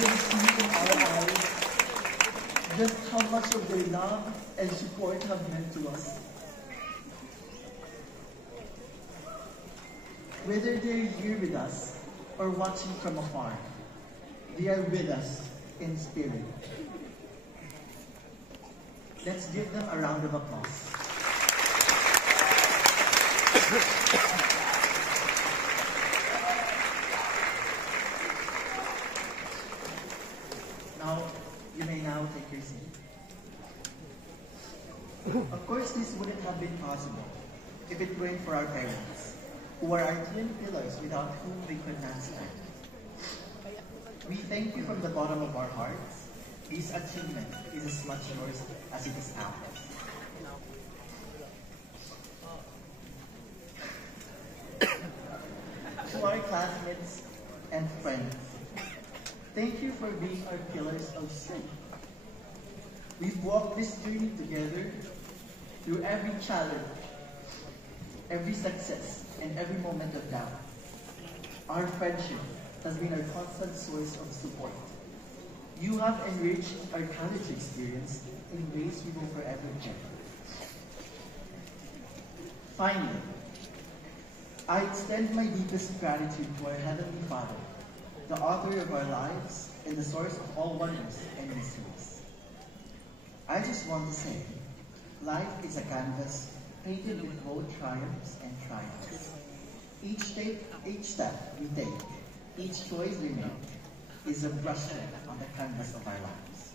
them see in our eyes just how much of their love and support have meant to us. Whether they're here with us or watching from afar, they are with us in spirit. Let's give them a round of applause. Now, you may now take your seat. Of course, this wouldn't have been possible if it weren't for our parents, who are our twin pillars without whom we could not stand. We thank you from the bottom of our hearts. This achievement is as much yours as it is ours. To our classmates and friends, thank you for being our pillars of strength. We've walked this journey together through every challenge, every success, and every moment of doubt. Our friendship has been our constant source of support. You have enriched our college experience in ways we will forever cherish. Finally, I extend my deepest gratitude to our Heavenly Father, the author of our lives and the source of all wonders and mysteries. I just want to say, life is a canvas painted with both triumphs and triumphs. Each step we take, each choice we make, is a brushstroke on the canvas of our lives.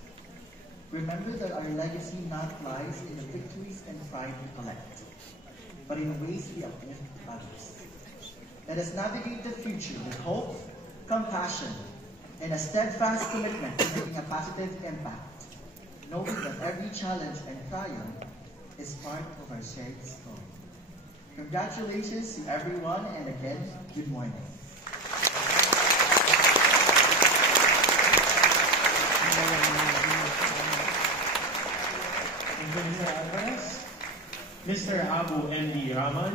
Remember that our legacy not lies in the victories and pride we collect, but in ways we uplift others. Let us navigate the future with hope, compassion, and a steadfast commitment to making a positive impact, knowing that every challenge and triumph is part of our shared story. Congratulations to everyone, and again, good morning. Mr. Abu M.D. Rahman.